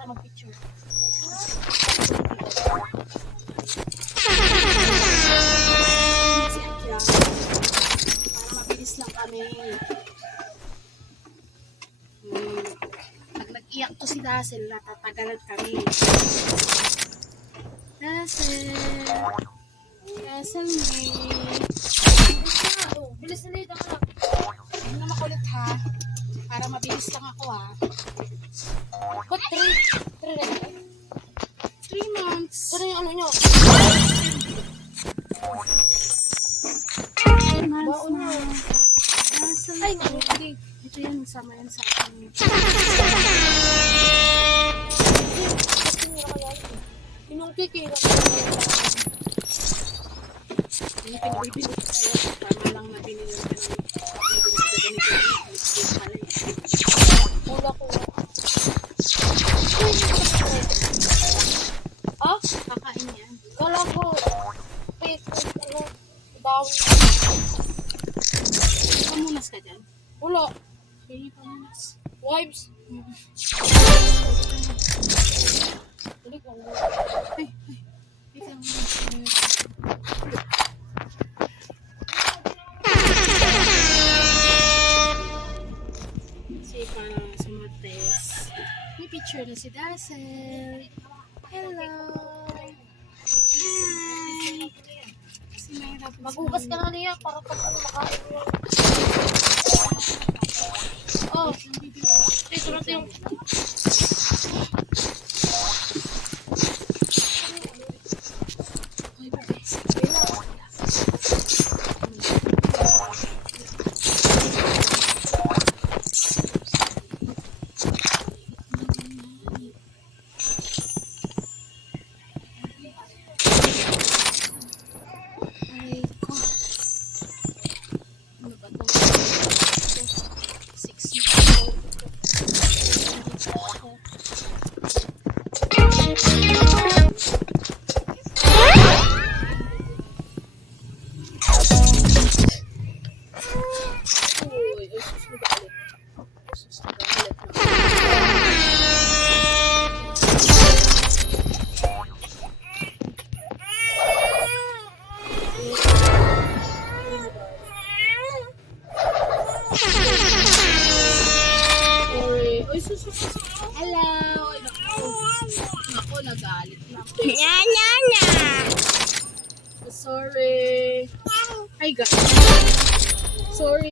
Basta mag-picture. Para mabilis lang kami. Pag nag-iyak to si Dazzle, natatagalan kami. Dazzle. Dazzle me. Bilis na dito ka. Hindi na makulit ha. Para mabilis lang ako ha. Ba't 3 months. Pero yung ano nyo? 3 months Baon na. nyo. Dazzle. Ay, hindi. Ito yan, sama yan sa akin. Kasi nyo na kaya yun. Inong kikira. Hindi pinabibili ko sa'yo. Tama lang na binilan ka ng mabilis ka ganito. Mula ko. Ah? Kakain yan. Wala ko. Wait. Daw. Pamunas ka dyan. Wala. Sige, pamunas. Wives. Balik lang. Ay. Wait lang. Kasi para sa Martes, may picture na si Dazzle. Hello. Hi. Kasi mahirap Magugas ka na niya para pag ano makain mo. Oh. Ito na yung... Ay, ko. Ano ba ito? 6 na. Uy, susunod ulit. Sorry. Uy, susunod. Hello. Ay, naku, nagalit na. Sorry. Hi, guys. Sorry.